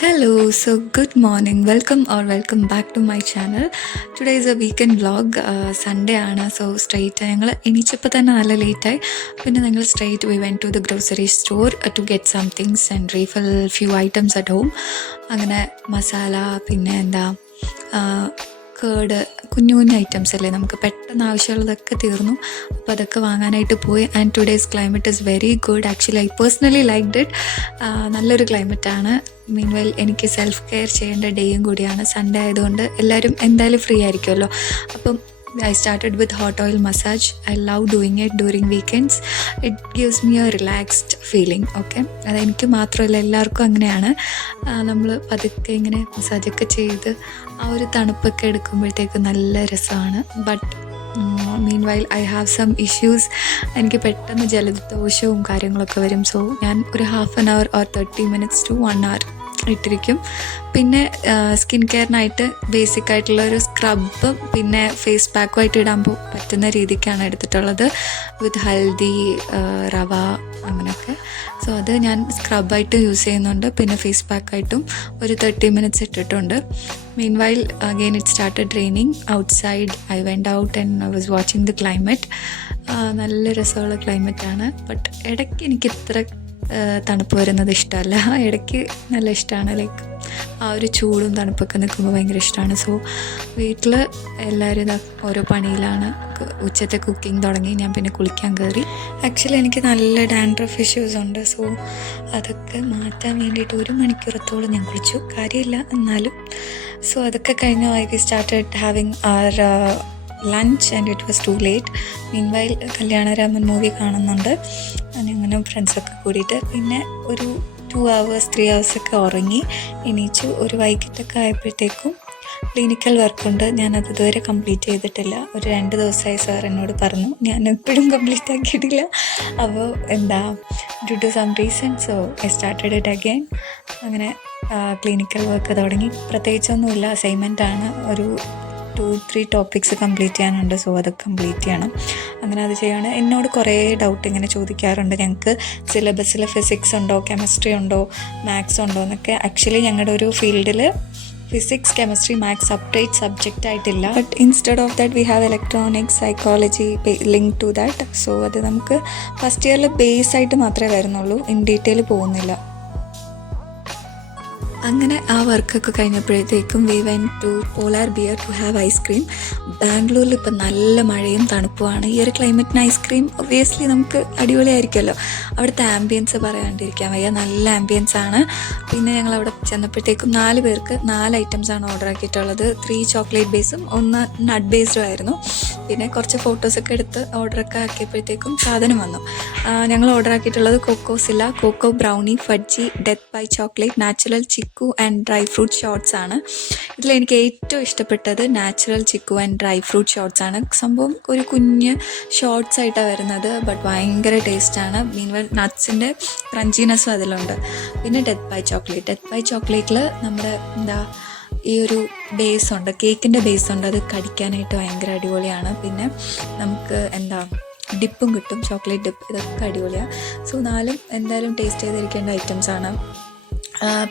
Hello, so good morning. Welcome back to my channel. Today is a weekend vlog. Sunday ആണ്. So straight ഞങ്ങൾ എണീച്ചപ്പോൾ തന്നെ നല്ല ലേറ്റായി. പിന്നെ ഞങ്ങൾ straight we went to the grocery store to get some things and refill few items at home. അങ്ങനെ മസാല, പിന്നെ കേട്, കുഞ്ഞു കുഞ്ഞു ഐറ്റംസ് അല്ലേ, നമുക്ക് പെട്ടെന്ന് ആവശ്യമുള്ളതൊക്കെ തീർന്നു. അപ്പോൾ അതൊക്കെ വാങ്ങാനായിട്ട് പോയി. And today's climate is very good. Actually I personally liked it. നല്ലൊരു ക്ലൈമറ്റാണ്. മീൻവെൽ എനിക്ക് സെൽഫ് കെയർ ചെയ്യേണ്ട ഡേയും കൂടിയാണ്. സൺഡേ ആയതുകൊണ്ട് എല്ലാവരും എന്തായാലും ഫ്രീ ആയിരിക്കുമല്ലോ. അപ്പം I started with hot oil massage. I love doing it during weekends. It gives me a relaxed feeling. Okay, അതെനിക്ക് മാത്രമല്ല, എല്ലാവർക്കും അങ്ങനെയാണ്. നമ്മൾ പതുക്കെ ഇങ്ങനെ മസാജൊക്കെ ചെയ്ത് ആ ഒരു തണുപ്പൊക്കെ എടുക്കുമ്പോഴത്തേക്ക് നല്ല രസമാണ്. But meanwhile I have some issues. എനിക്ക് പെട്ടെന്ന് ജലദോഷവും കാര്യങ്ങളൊക്കെ വരും. സോ ഞാൻ ഒരു half an hour or 30 minutes to 1 hour ഇട്ടിരിക്കും. പിന്നെ സ്കിൻ കെയറിനായിട്ട് ബേസിക് ആയിട്ടുള്ള ഒരു സ്ക്രബ്, പിന്നെ ഫേസ് പാക്കുമായിട്ട് ഇടാൻ പറ്റുന്ന രീതിക്കാണ് എടുത്തിട്ടുള്ളത്. വിത്ത് ഹൽദി, റവ, അങ്ങനെയൊക്കെ. സോ അത് ഞാൻ സ്ക്രബായിട്ട് യൂസ് ചെയ്യുന്നുണ്ട്. പിന്നെ ഫേസ് പാക്കായിട്ടും ഒരു 30 minutes ഇട്ടിട്ടുണ്ട്. Meanwhile again it started raining outside. I went out and I was watching the climate. നല്ല രസമുള്ള ക്ലൈമറ്റാണ്. ബട്ട് ഇടയ്ക്ക് എനിക്ക് ഇത്ര തണുപ്പ് വരുന്നത് ഇഷ്ടമല്ല. ഇടയ്ക്ക് നല്ല ഇഷ്ടമാണ്. ലൈക്ക് ആ ഒരു ചൂടും തണുപ്പൊക്കെ നിൽക്കുമ്പോൾ ഭയങ്കര ഇഷ്ടമാണ്. സോ വീട്ടിൽ എല്ലാവരും ഓരോ പണിയിലാണ്. ഉച്ചത്തെ കുക്കിംഗ് തുടങ്ങി. ഞാൻ പിന്നെ കുളിക്കാൻ കയറി. ആക്ച്വലി എനിക്ക് നല്ല ഡാൻഡ്രഫ് ഇഷ്യൂസ് ഉണ്ട്. സോ അതൊക്കെ മാറ്റാൻ വേണ്ടിയിട്ട് 1 മണിക്കൂറത്തോളം ഞാൻ കുളിച്ചു. കാര്യമില്ല എന്നാലും. സോ അതൊക്കെ കഴിഞ്ഞു. I started having our lunch and it was too late. Meanwhile Kalyanaraman movie കാണുന്നുണ്ട് അങ്ങനെ ഫ്രണ്ട്സൊക്കെ കൂടിയിട്ട്. പിന്നെ ഒരു 2 hours 3 hours ഒക്കെ ഉറങ്ങി എണീച്ചു. ഒരു വൈകിട്ടൊക്കെ ആയപ്പോഴത്തേക്കും ക്ലിനിക്കൽ വർക്കുണ്ട്. ഞാനത് ഇതുവരെ കംപ്ലീറ്റ് ചെയ്തിട്ടില്ല. ഒരു 2 ദിവസമായി സാർ എന്നോട് പറഞ്ഞു. ഞാൻ എപ്പോഴും കംപ്ലീറ്റ് ആക്കിയിട്ടില്ല. അപ്പോൾ due to some reason so I started it again. അങ്ങനെ ക്ലിനിക്കൽ വർക്ക് തുടങ്ങി. പ്രത്യേകിച്ചൊന്നുമില്ല, അസൈൻമെൻ്റ് ആണ്. ഒരു 2-3 ടോപ്പിക്സ് കംപ്ലീറ്റ് ചെയ്യാനുണ്ട്. സോ അത് കംപ്ലീറ്റ് ചെയ്യണം. അങ്ങനെ അത് ചെയ്യാണ്. എന്നോട് കുറേ ഡൗട്ട് ഇങ്ങനെ ചോദിക്കാറുണ്ട്, ഞങ്ങൾക്ക് സിലബസിൽ ഫിസിക്സ് ഉണ്ടോ, കെമിസ്ട്രി ഉണ്ടോ, മാത്സ് ഉണ്ടോ എന്നൊക്കെ. ആക്ച്വലി ഞങ്ങളുടെ ഒരു ഫീൽഡിൽ physics, chemistry, maths separate subject ആയിട്ടില്ല. But instead of that we have electronics, psychology link to that. So അത് നമുക്ക് ഫസ്റ്റ് ഇയറിൽ ബേസ് ആയിട്ട് മാത്രമേ വരുന്നുള്ളൂ. ഇൻ ഡീറ്റെയിൽ പോകുന്നില്ല. അങ്ങനെ ആ വർക്കൊക്കെ കഴിഞ്ഞപ്പോഴത്തേക്കും we went to polar bear to have ice cream. ബാംഗ്ലൂരിൽ ഇപ്പം നല്ല മഴയും തണുപ്പുമാണ്. ഈ ഒരു ക്ലൈമറ്റിന് ഐസ്ക്രീം ഒബ്വിയസ്ലി നമുക്ക് അടിപൊളിയായിരിക്കുമല്ലോ. അവിടുത്തെ ആംബിയൻസ് പറയാണ്ടിരിക്കാൻ വയ്യ. നല്ല ആംബിയൻസ് ആണ്. പിന്നെ ഞങ്ങൾ അവിടെ ചെന്നപ്പോഴത്തേക്കും 4 പേർക്ക് 4 ഐറ്റംസാണ് ഓർഡർ ആക്കിയിട്ടുള്ളത്. 3 ചോക്ലേറ്റ് ബേസും 1 നട്ട് ബേസ്ഡും ആയിരുന്നു. പിന്നെ കുറച്ച് ഫോട്ടോസൊക്കെ എടുത്ത് ഓർഡറൊക്കെ ആക്കിയപ്പോഴത്തേക്കും സാധനം വന്നു. ഞങ്ങൾ ഓർഡർ ആക്കിയിട്ടുള്ളത് കോക്കോസില്ല, cocoa brownie, fudgy, death by chocolate, natural chikoo and dry fruit shorts ആണ്. ഇതിലെനിക്ക് ഏറ്റവും ഇഷ്ടപ്പെട്ടത് natural chikoo and dry fruit shorts ആണ്. സംഭവം ഒരു കുഞ്ഞ് ഷോർട്സ് ആയിട്ടാണ് വരുന്നത്. ബട്ട് ഭയങ്കര ടേസ്റ്റാണ്. മീൻവെൽ നട്ട്സിൻ്റെ ക്രഞ്ചിനെസ്സും അതിലുണ്ട്. പിന്നെ ഡെത്ത് ബൈ ചോക്ലേറ്റിൽ നമ്മുടെ ഈ ഒരു ബേസുണ്ട്, കേക്കിൻ്റെ ബേസുണ്ട്. അത് കടിക്കാനായിട്ട് ഭയങ്കര അടിപൊളിയാണ്. പിന്നെ നമുക്ക് ഡിപ്പും കിട്ടും, ചോക്ലേറ്റ് ഡിപ്പ്. ഇതൊക്കെ അടിപൊളിയാണ്. സോ 4 എന്തായാലും ടേസ്റ്റ് ചെയ്തിരിക്കേണ്ട ഐറ്റംസാണ്.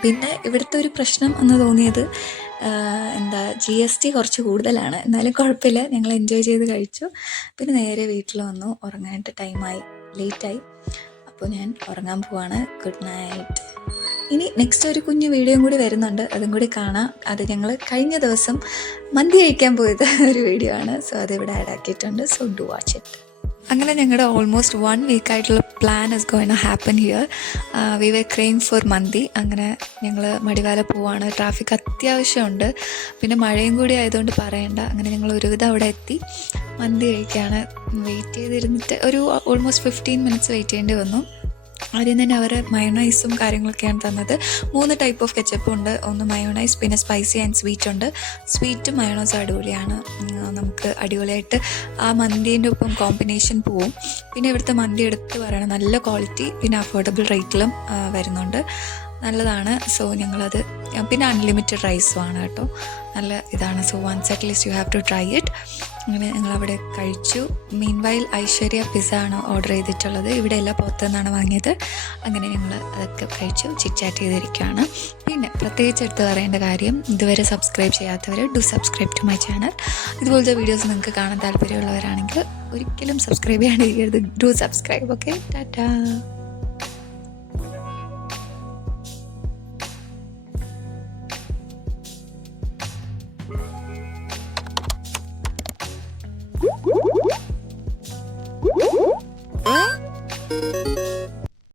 പിന്നെ ഇവിടുത്തെ ഒരു പ്രശ്നം എന്ന് തോന്നിയത് GST കുറച്ച് കൂടുതലാണ്. എന്നാലും കുഴപ്പമില്ല, ഞങ്ങൾ എൻജോയ് ചെയ്ത് കഴിച്ചു. പിന്നെ നേരെ വീട്ടിൽ വന്നു. ഉറങ്ങാനായിട്ട് ടൈമായി, ലേറ്റായി. അപ്പോൾ ഞാൻ ഉറങ്ങാൻ പോവാണ്. Good night. ഇനി നെക്സ്റ്റ് ഒരു കുഞ്ഞു വീഡിയോയും കൂടി വരുന്നുണ്ട്, അതും കൂടി കാണാം. അത് ഞങ്ങൾ കഴിഞ്ഞ ദിവസം മന്തി കഴിക്കാൻ പോയത് ഒരു വീഡിയോ ആണ്. സോ അതിവിടെ ആഡ് ആക്കിയിട്ടുണ്ട്. So do watch it. അങ്ങനെ ഞങ്ങളുടെ ഓൾമോസ്റ്റ് 1 week ആയിട്ടുള്ള plan is going to happen here. We were craving for mandi. അങ്ങനെ ഞങ്ങൾ മടിവാല പോവാണ്. ട്രാഫിക് അത്യാവശ്യമുണ്ട്. പിന്നെ മഴയും കൂടി ആയതുകൊണ്ട് പറയണ്ട. അങ്ങനെ ഞങ്ങൾ ഒരുവിധം അവിടെ എത്തി. മന്തി കഴിക്കുകയാണ്. വെയിറ്റ് ചെയ്തിരുന്നിട്ട് ഒരു ഓൾമോസ്റ്റ് 15 minutes വെയിറ്റ് ചെയ്യേണ്ടി വന്നു. ആദ്യം തന്നെ അവർ മയോണൈസും കാര്യങ്ങളൊക്കെയാണ് തന്നത്. 3 ടൈപ്പ് ഓഫ് കെച്ചപ്പ് ഉണ്ട്. ഒന്ന് മയോണൈസ്, പിന്നെ സ്പൈസി ആൻഡ് സ്വീറ്റ് ഉണ്ട്. സ്വീറ്റ് മയോണൈസ് അടിപൊളിയാണ്. നമുക്ക് അടിപൊളിയായിട്ട് ആ മന്തിൻ്റെ ഒപ്പം കോമ്പിനേഷൻ പോവും. പിന്നെ ഇവിടുത്തെ മന്തി എടുത്ത് പറയണം, നല്ല ക്വാളിറ്റി, പിന്നെ അഫോർഡബിൾ റേറ്റിലും വരുന്നുണ്ട്. നല്ലതാണ്. സോ ഞങ്ങളത്, പിന്നെ അൺലിമിറ്റഡ് റൈസും ആണ് കേട്ടോ. നല്ല ഇതാണ്. So once at least you have to try it. അങ്ങനെ ഞങ്ങളവിടെ കഴിച്ചു. മീൻവൈൽ ഐശ്വര്യ പിസ്സ ആണ് ഓർഡർ ചെയ്തിട്ടുള്ളത്. ഇവിടെ എല്ലാം പുറത്തു നിന്നാണ് വാങ്ങിയത്. അങ്ങനെ ഞങ്ങൾ അതൊക്കെ കഴിച്ചു, ചിറ്റ് ചാറ്റ് ചെയ്തിരിക്കുകയാണ്. പിന്നെ പ്രത്യേകിച്ച് എടുത്ത് പറയേണ്ട കാര്യം, ഇതുവരെ സബ്സ്ക്രൈബ് ചെയ്യാത്തവർ do subscribe to my channel. ഇതുപോലത്തെ വീഡിയോസ് നിങ്ങൾക്ക് കാണാൻ താല്പര്യമുള്ളവരാണെങ്കിൽ ഒരിക്കലും സബ്സ്ക്രൈബ് ചെയ്യാണ്ടിരിക്കരുത്. Do subscribe. ഓക്കെ, ടാറ്റാ.